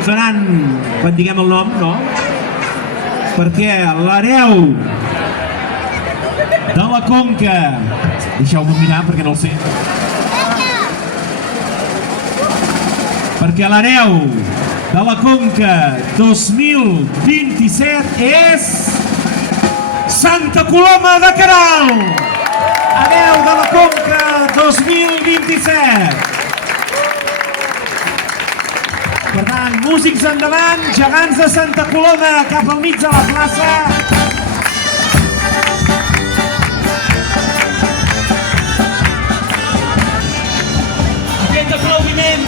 posaran quan diguem el nom, no? Perquè l'hereu de la Conca... Deixeu-me mirar perquè no el sé. Perquè l'hereu de la Conca 2027 és... Santa Coloma de Queralt! Hereu de la Conca 2027! Per tant, músics endavant, gegants de Santa Coloma cap al mig de la plaça. Aquest aplaudiment